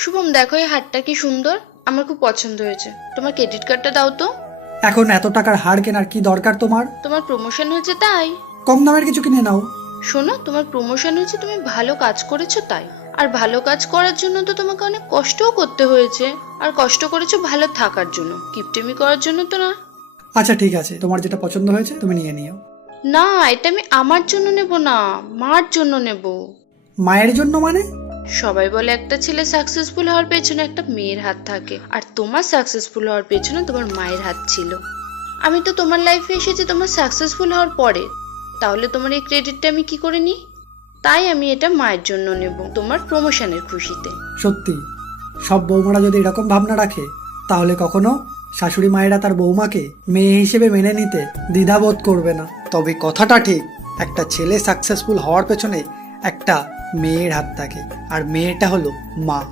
শুভম, দেখো এই হারটা কি সুন্দর, আমার খুব পছন্দ হয়েছে। তোমার ক্রেডিট কার্ডটা দাও তো। এখন এত টাকার হার কেনার কি দরকার তোমার? তোমার প্রমোশন হয়েছে তাই। কম দামের কিছু কিনে নাও। শোনো, তোমার প্রমোশন হয়েছে, তুমি ভালো কাজ করেছো তাই। আর ভালো কাজ করার জন্য তো তোমাকে অনেক কষ্টও করতে হয়েছে। আর কষ্ট করেছো ভালো থাকার জন্য, কিপটেমি করার জন্য তো না। আচ্ছা ঠিক আছে, তোমার যেটা পছন্দ হয়েছে তুমি নিয়ে নিও। না, এটা আমি আমার জন্য নেব না, মার জন্য নেব। মায়ের জন্য মানে? সবাই বলে একটা ছেলে সাকসেসফুল হওয়ার পেছনে একটা মেয়ের হাত থাকে, আর তোমার সাকসেসফুল হওয়ার পেছনে তোমার মায়ের হাত ছিল। আমি তো তোমার লাইফে এসেছি তোমার সাকসেসফুল হওয়ার পরে, তাহলে তোমার এই ক্রেডিটটা আমি কি করে নিই? তাই আমি এটা মায়ের জন্য নেব, তোমার প্রমোশনের খুশিতে। সত্যি, সব বৌমারা যদি এরকম ভাবনা রাখে তাহলে কখনো শাশুড়ি মায়েরা তার বৌমাকে মেয়ে হিসেবে মেনে নিতে দ্বিধাবোধ করবে না। তবে কথাটা ঠিক, একটা ছেলে সাকসেসফুল হওয়ার পেছনে একটা মেয়ের হাত থাকে, আর মেয়েটা হলো মা।